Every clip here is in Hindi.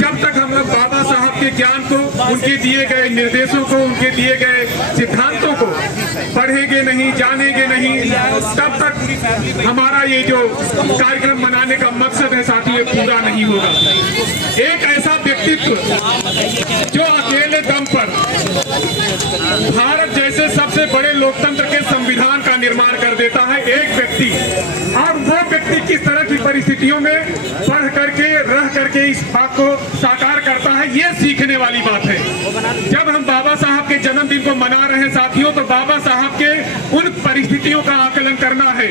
जब तक हम लोग बाबा साहब के ज्ञान को, उनके दिए गए निर्देशों को, उनके दिए गए सिद्धांतों को पढ़ेंगे नहीं, जानेंगे नहीं, तब तक हमारा ये जो कार्यक्रम मनाने का मकसद है साथियों पूरा नहीं होगा। एक ऐसा व्यक्तित्व जो अकेले दम पर भारत जैसे सबसे बड़े लोकतंत्र के संविधान का निर्माण कर देता है, एक व्यक्ति, और वो व्यक्ति किस तरह की परिस्थितियों में पढ़ करके, रह करके इस बात को साकार करता है, ये सीखने वाली बात है। जब हम बाबा साहब के जन्मदिन को मना रहे हैं साथियों, तो बाबा साहब के उन परिस्थितियों का आकलन करना है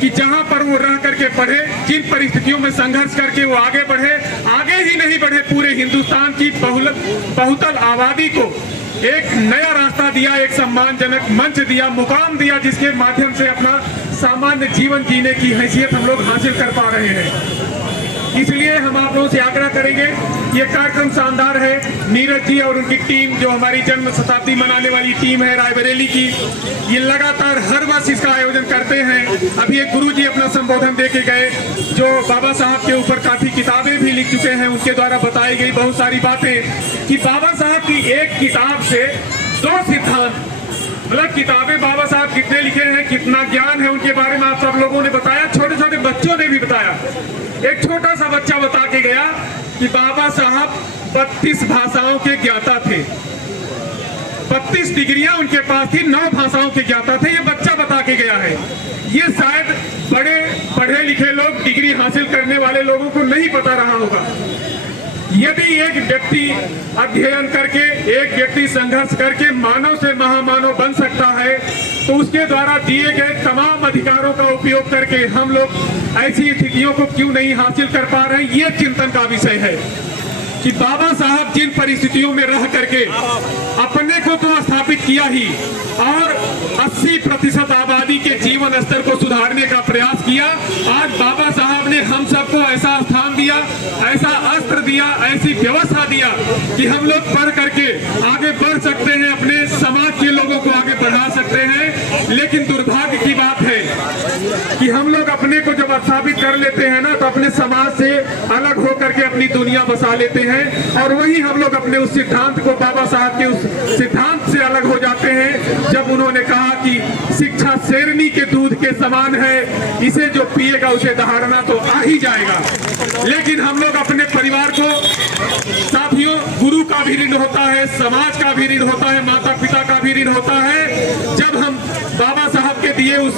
कि जहां पर वो रह करके पढ़े, जिन परिस्थितियों में संघर्ष करके वो आगे बढ़े, आगे ही नहीं बढ़े, पूरे हिंदुस्तान की बहुतल आबादी को एक नया रास्ता दिया, एक सम्मानजनक मंच दिया, मुकाम दिया, जिसके माध्यम से अपना सामान्य जीवन जीने की हैसियत हम लोग हासिल कर पा रहे हैं। इसलिए हम आप लोगों से आग्रह करेंगे, ये कार्यक्रम शानदार है। नीरज जी और उनकी टीम, जो हमारी जन्म शताब्दी मनाने वाली टीम है रायबरेली की, ये लगातार हर वर्ष इसका आयोजन करते हैं। अभी एक गुरु जी अपना संबोधन दे के गए, जो बाबा साहब के ऊपर काफी किताबें भी लिख चुके हैं, उनके द्वारा बताई गई बहुत सारी बातें कि बाबा साहब की एक किताब से दो सिद्धांत, मतलब किताबें बाबा साहब कितने लिखे हैं, कितना ज्ञान है, उनके बारे में आप सब लोगों ने बताया, छोटे छोटे बच्चों ने भी बताया। एक छोटा सा बच्चा बता के गया कि बाबा साहब 32 भाषाओं के ज्ञाता थे, 32 डिग्रियां उनके पास थी, 9 भाषाओं के ज्ञाता थे, ये बच्चा बता के गया है। ये शायद बड़े पढ़े लिखे लोग, डिग्री हासिल करने वाले लोगों को नहीं पता रहा होगा। यदि एक व्यक्ति अध्ययन करके, एक व्यक्ति संघर्ष करके मानव से महामानव बन सकता है, तो उसके द्वारा दिए गए तमाम अधिकारों का उपयोग करके हम लोग ऐसी स्थितियों को क्यों नहीं हासिल कर पा रहे हैं, ये चिंतन का विषय है कि बाबा साहब जिन परिस्थितियों में रह करके अपने को तो स्थापित किया ही, और 80% आबादी के जीवन स्तर को सुधारने का प्रयास किया। आज बाबा साहब ने हम सबको ऐसा स्थान दिया, ऐसा अस्त्र दिया, ऐसी व्यवस्था दिया कि हम लोग पढ़ करके आगे बढ़ सकते हैं, अपने समाज के लोगों को आगे बढ़ा सकते हैं। लेकिन दुर्भाग्य की बात है कि हम लोग अपने को जब स्थापित कर लेते हैं ना, तो अपने समाज से अलग होकर के अपनी दुनिया बसा लेते हैं, और वही हम लोग अपने उस सिद्धांत को, बाबा साहब के उस सिद्धांत से अलग हो जाते हैं, जब उन्होंने कहा कि शिक्षा शेरनी के दूध के समान है, इसे जो पिएगा उसे दहाड़ना तो आ ही जाएगा। लेकिन हम लोग अपने परिवार को, साथियों, गुरु का भी ऋण होता है, समाज का भी ऋण होता है, माता पिता का भी ऋण होता है। जब हम बाबा साहब के दिए उस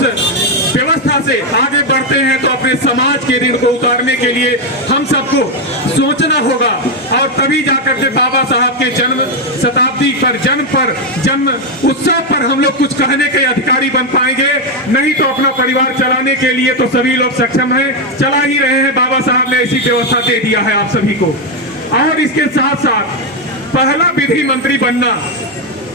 व्यवस्था से आगे बढ़ते हैं, तो अपने समाज के ऋण को उतारने के लिए हम सबको सोचना होगा, और तभी जाकर के बाबा साहब के जन्म शताब्दी पर, जन्म उत्सव पर हम लोग कुछ कहने के अधिकारी बन पाएंगे। नहीं तो अपना परिवार चलाने के लिए तो सभी लोग सक्षम हैं, चला ही रहे हैं। बाबा साहब ने ऐसी व्यवस्था दे दिया है आप सभी को। और इसके साथ साथ पहला विधि मंत्री बनना,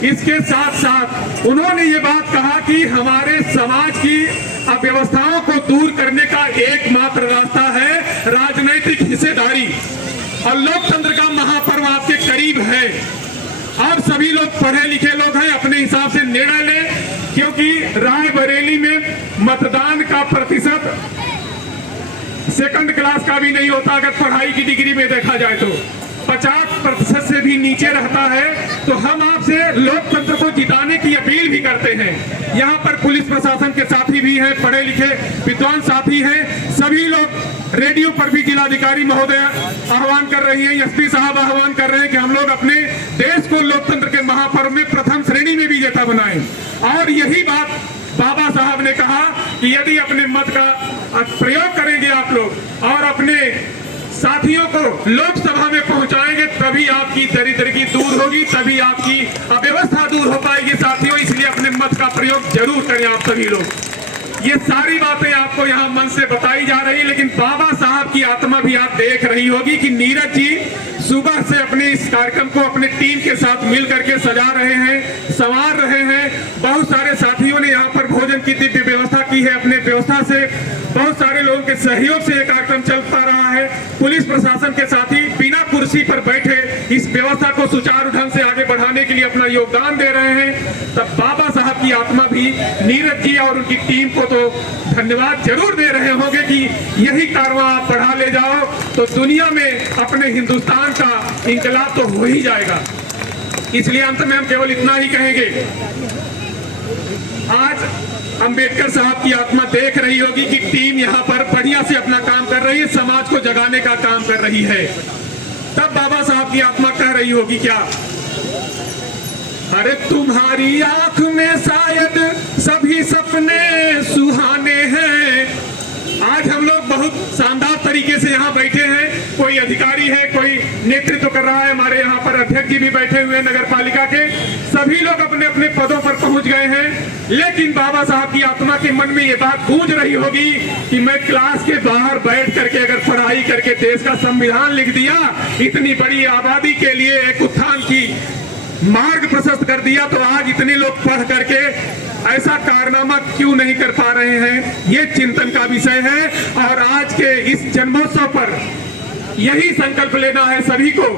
इसके साथ साथ उन्होंने ये बात कहा कि हमारे समाज की अव्यवस्थाओं को दूर करने का एकमात्र रास्ता है राजनैतिक हिस्सेदारी, और लोकतंत्र का महापर्व आपके करीब है। और सभी लोग पढ़े लिखे लोग हैं, अपने हिसाब से निर्णय लें, क्योंकि रायबरेली में मतदान का प्रतिशत सेकंड क्लास का भी नहीं होता। अगर पढ़ाई की डिग्री में देखा जाए तो 50% से भी नीचे रहता है। तो हम आपसे लोकतंत्र को जिताने की अपील भी करते हैं। यहाँ पर पुलिस प्रशासन के साथी भी हैं, पढ़े लिखे विद्वान साथी हैं, सभी लोग। रेडियो पर भी जिलाधिकारी महोदय आह्वान कर रही हैं, एसपी साहब आह्वान कर रहे हैं कि हम लोग अपने देश को लोकतंत्र के महापर्व में प्रथम श्रेणी में विजेता बनाएं। और यही बात बाबा साहब ने कहा कि यदि अपने मत का प्रयोग करेंगे आप लोग और अपने साथियों को लोकसभा में पहुंचाएंगे, तभी आपकी दरिद्री दूर होगी, तभी आपकी अव्यवस्था दूर हो पाएगी साथियों। इसलिए अपने मत का प्रयोग जरूर करें आप सभी लोग। ये सारी बातें आपको यहाँ मन से बताई जा रही है, लेकिन बाबा साहब की आत्मा भी आप देख रही होगी कि नीरज जी सुबह से अपने इस कार्यक्रम को अपने टीम के साथ मिल करके सजा रहे हैं, संवार रहे हैं। बहुत सारे साथियों ने यहाँ पर भोजन की दिव्य व्यवस्था की है। अपने व्यवस्था से बहुत सारे लोगों के सहयोग से ये कार्यक्रम चलता रहा है। पुलिस प्रशासन के साथी बिना कुर्सी पर बैठे इस व्यवस्था को सुचारू ढंग से आगे बढ़ाने के लिए अपना योगदान दे रहे हैं। तब बाबा साहब की आत्मा भी नीरज जी और उनकी टीम को तो धन्यवाद जरूर दे रहे होंगे कि यही कारवां आप बढ़ा ले जाओ तो दुनिया में अपने हिंदुस्तान का इंकलाब तो हो ही जाएगा। इसलिए अंत में हम केवल इतना ही कहेंगे, आज अंबेडकर साहब की आत्मा देख रही होगी कि टीम यहाँ पर बढ़िया से अपना काम कर रही है, समाज को जगाने का काम कर रही है। तब बाबा साहब की आत्मा कह रही होगी क्या, अरे तुम्हारी आंख में शायद सभी सपने सुहाने हैं। आज हम लोग बहुत शानदार तरीके से यहाँ बैठे हैं, कोई अधिकारी है, कोई नेतृत्व कर रहा है, हमारे यहाँ पर अध्यक्ष जी भी बैठे हुए हैं नगर पालिका के, सभी लोग अपने अपने पदों पर पहुंच गए हैं। लेकिन बाबा साहब की आत्मा के मन में ये बात गूंज रही होगी कि मैं क्लास के बाहर बैठ करके अगर पढ़ाई करके देश का संविधान लिख दिया, इतनी बड़ी आबादी के लिए एक उत्थान की मार्ग प्रशस्त कर दिया, तो आज इतने लोग पढ़ करके ऐसा कारनामा क्यों नहीं कर पा रहे हैं। ये चिंतन का विषय है और आज के इस जन्मोत्सव पर यही संकल्प लेना है सभी को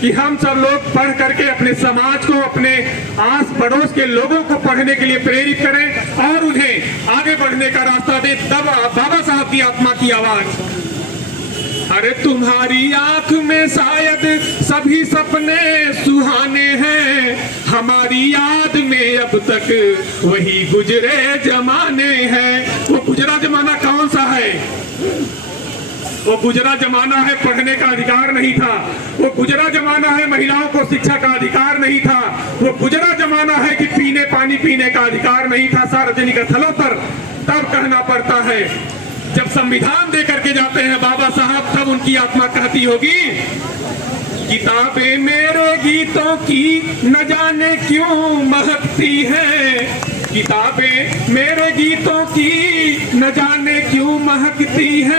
कि हम सब लोग पढ़ करके अपने समाज को, अपने आस पड़ोस के लोगों को पढ़ने के लिए प्रेरित करें और उन्हें आगे बढ़ने का रास्ता दें। तब बाबा साहब की आत्मा की आवाज, अरे तुम्हारी आंख में शायद सभी सपने सुहाने हैं, हमारी याद में अब तक वही गुजरे जमाने हैं। वो गुजरा जमाना कौन सा है? वो गुजरा जमाना है पढ़ने का अधिकार नहीं था, वो गुजरा जमाना है महिलाओं को शिक्षा का अधिकार नहीं था, वो गुजरा जमाना है कि पीने पानी पीने का अधिकार नहीं था सार्वजनिक स्थलों पर। तब कहना पड़ता है, जब संविधान दे करके जाते हैं बाबा साहब, तब उनकी आत्मा कहती होगी, किताबें मेरे गीतों की न जाने क्यों महकती हैं, किताबें मेरे गीतों की न जाने क्यों महकती हैं।